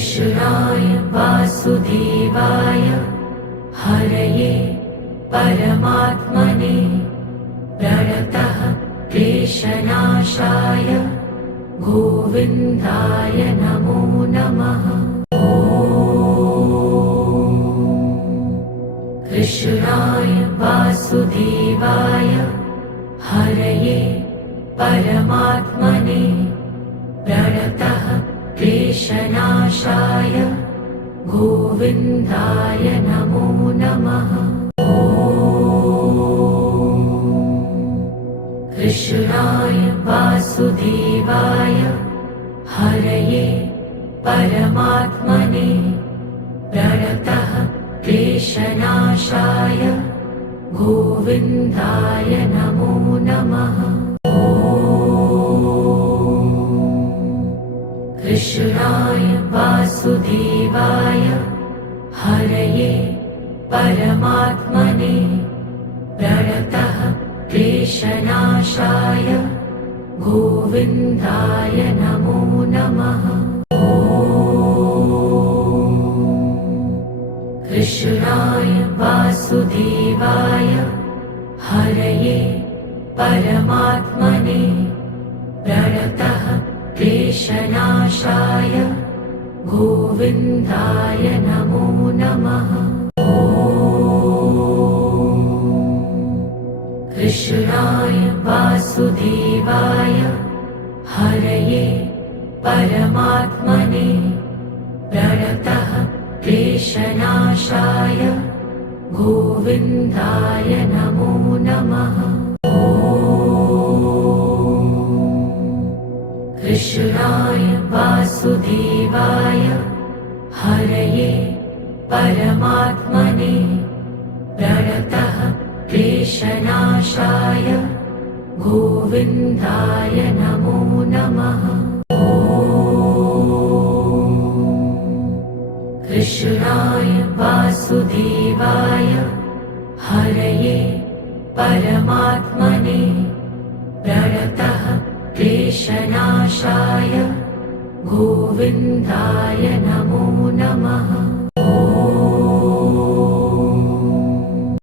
कृष्णाय वासुदेवाय हरये परमात्मने प्रणतः क्लेशनाशाय गोविन्दाय नमो नमः। कृष्णाय वासुदेवाय हरये परमात्मने प्रणतः क्लेशनाशाय गोविन्दाय नमो नमः। कृष्णाय वासुदेवाय हरये परमात्मने प्रणतः क्लेशनाशाय गोविन्दाय नमो नमः। कृष्णाय वासुदेवाय हरये परमात्मने प्रणतः क्लेशनाशाय गोविन्दाय नमो नमः। कृष्णाय वासुदेवाय हरये परमात्मने प्रणतः क्लेशनाशाय गोविन्दाय नमो नमः। कृष्णाय वासुदेवाय हरये परमात्मने प्रणतः क्लेशनाशाय गोविन्दाय नमो नमः। कृष्णाय वासुदेवाय हरये परमात्मने प्रणतः क्लेशनाशाय गोविन्दाय नमो नमः। कृष्णाय वासुदेवाय हरये परमात्मने प्रणतः क्लेशनाशाय गोविन्दाय नमो नमः।